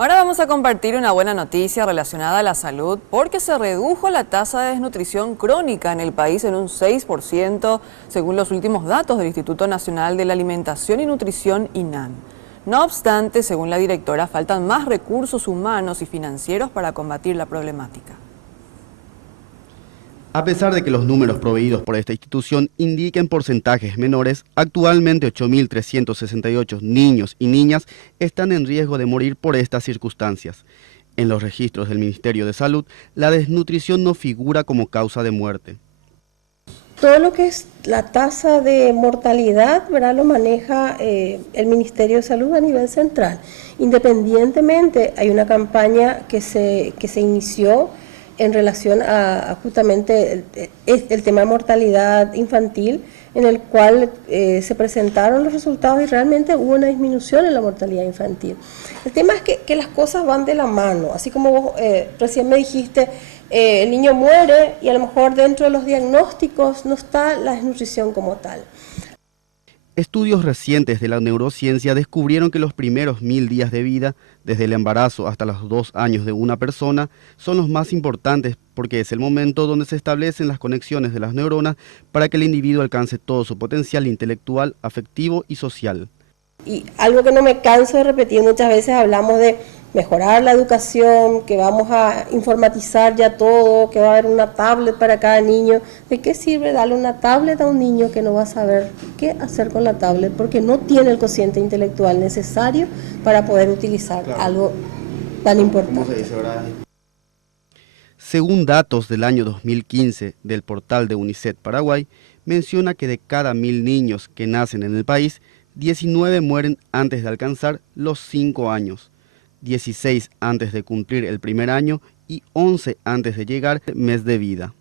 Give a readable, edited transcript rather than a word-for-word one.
Ahora vamos a compartir una buena noticia relacionada a la salud porque se redujo la tasa de desnutrición crónica en el país en un 6%, según los últimos datos del Instituto Nacional de la Alimentación y Nutrición, INAN. No obstante, según la directora, faltan más recursos humanos y financieros para combatir la problemática. A pesar de que los números proveídos por esta institución indiquen porcentajes menores, actualmente 8.368 niños y niñas están en riesgo de morir por estas circunstancias. En los registros del Ministerio de Salud, la desnutrición no figura como causa de muerte. Todo lo que es la tasa de mortalidad, ¿verdad?, lo maneja el Ministerio de Salud a nivel central. Independientemente, hay una campaña que se inició en relación a justamente el tema de mortalidad infantil, en el cual se presentaron los resultados y realmente hubo una disminución en la mortalidad infantil. El tema es que las cosas van de la mano, así como vos recién me dijiste, el niño muere y a lo mejor dentro de los diagnósticos no está la desnutrición como tal. Estudios recientes de la neurociencia descubrieron que los primeros 1000 días de vida, desde el embarazo hasta los 2 años de una persona, son los más importantes porque es el momento donde se establecen las conexiones de las neuronas para que el individuo alcance todo su potencial intelectual, afectivo y social. Y algo que no me canso de repetir, muchas veces hablamos de mejorar la educación, que vamos a informatizar ya todo, que va a haber una tablet para cada niño. ¿De qué sirve darle una tablet a un niño que no va a saber qué hacer con la tablet? Porque no tiene el cociente intelectual necesario para poder utilizar algo tan importante. Según datos del año 2015 del portal de UNICEF Paraguay, menciona que de cada 1000 niños que nacen en el país, 19 mueren antes de alcanzar los 5 años, 16 antes de cumplir el primer año y 11 antes de llegar al mes de vida.